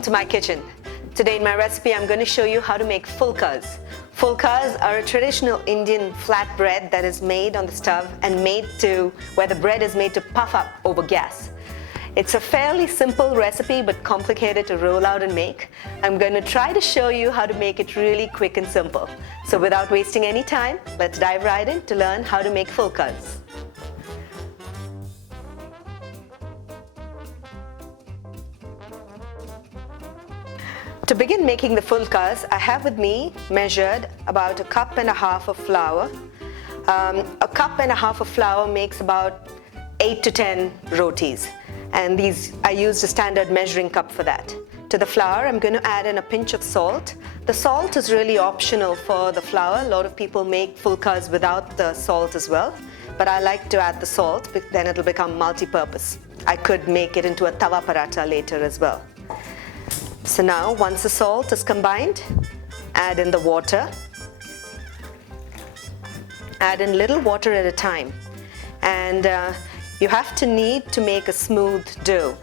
Welcome to my kitchen. Today in my recipe I'm going to show you how to make phulkas. Phulkas are a traditional Indian flatbread that is made on the stove and where the bread is made to puff up over gas. It's a fairly simple recipe but complicated to roll out and make. I'm going to try to show you how to make it really quick and simple. So without wasting any time, let's dive right in to learn how to make phulkas. To begin making the phulkas, I have with me measured about 1.5 cups of flour. 1.5 cups of flour makes about 8 to 10 rotis, and I used a standard measuring cup for that. To the flour, I'm going to add in a pinch of salt. The salt is really optional for the flour. A lot of people make phulkas without the salt as well, but I like to add the salt, then it'll become multi-purpose. I could make it into a tawa paratha later as well. So now, once the salt is combined, add in the water. Add in little water at a time. And you have to knead to make a smooth dough.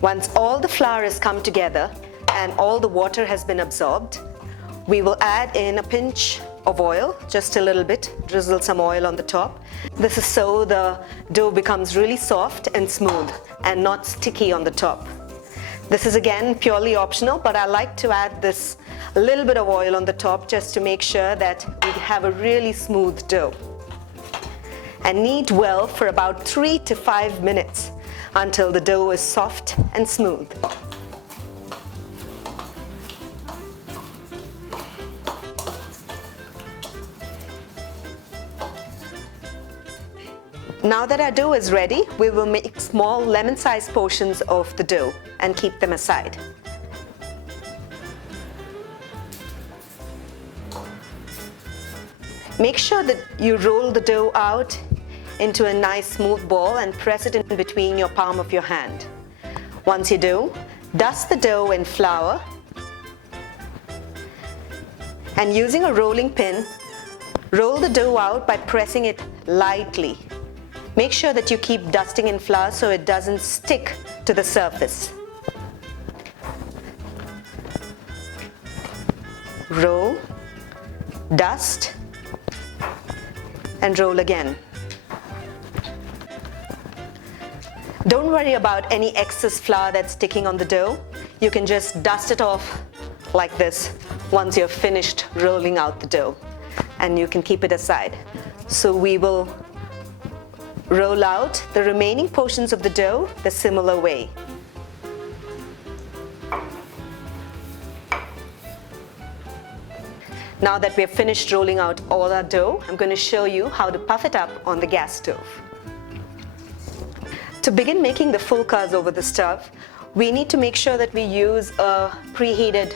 Once all the flour has come together and all the water has been absorbed, we will add in a pinch of oil, just a little bit, drizzle some oil on the top. This is so the dough becomes really soft and smooth and not sticky on the top. This is again purely optional, but I like to add this little bit of oil on the top just to make sure that we have a really smooth dough. And knead well for about 3 to 5 minutes until the dough is soft and smooth. Now that our dough is ready, we will make small lemon-sized portions of the dough and keep them aside. Make sure that you roll the dough out into a nice smooth ball and press it in between your palm of your hand. Once you do, dust the dough in flour and using a rolling pin, roll the dough out by pressing it lightly. Make sure that you keep dusting in flour so it doesn't stick to the surface. Roll, dust, and roll again. Don't worry about any excess flour that's sticking on the dough. You can just dust it off like this once you've finished rolling out the dough, and you can keep it aside. So we will roll out the remaining portions of the dough the similar way. Now that we have finished rolling out all our dough, I'm going to show you how to puff it up on the gas stove. To begin making the phulkas over the stove, we need to make sure that we use a preheated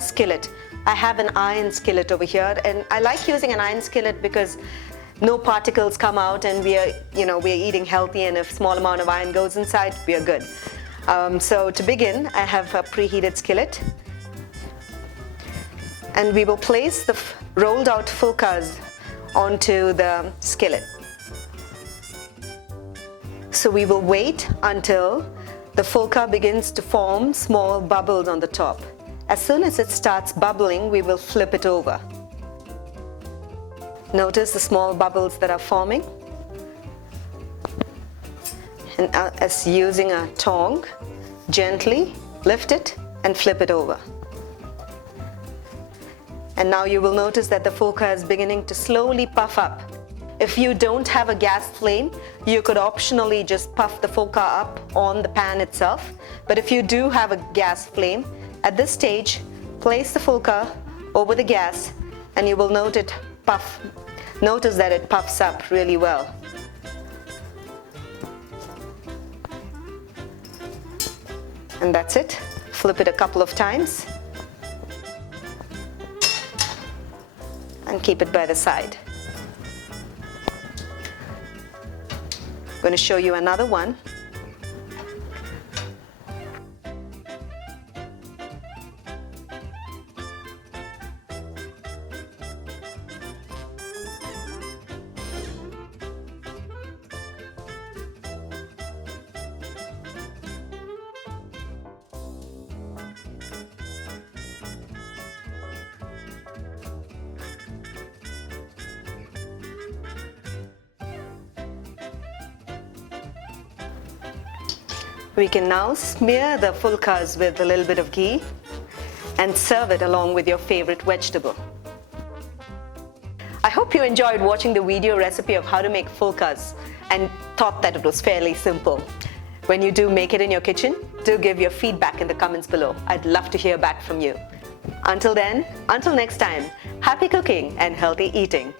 skillet. I have an iron skillet over here, and I like using an iron skillet because no particles come out and we're eating healthy, and if a small amount of iron goes inside, we are good. So to begin, I have a preheated skillet, and we will place the rolled out phulkas onto the skillet. So we will wait until the phulka begins to form small bubbles on the top. As soon as it starts bubbling, we will flip it over. Notice the small bubbles that are forming. And as using a tongue, gently lift it and flip it over. And now you will notice that the phulka is beginning to slowly puff up. If you don't have a gas flame, you could optionally just puff the phulka up on the pan itself. But if you do have a gas flame, at this stage, place the phulka over the gas and you will notice that it puffs up really well. And that's it. Flip it a couple of times and keep it by the side. I'm going to show you another one. We can now smear the phulkas with a little bit of ghee and serve it along with your favorite vegetable. I hope you enjoyed watching the video recipe of how to make phulkas and thought that it was fairly simple. When you do make it in your kitchen, do give your feedback in the comments below. I'd love to hear back from you. Until then, until next time, happy cooking and healthy eating.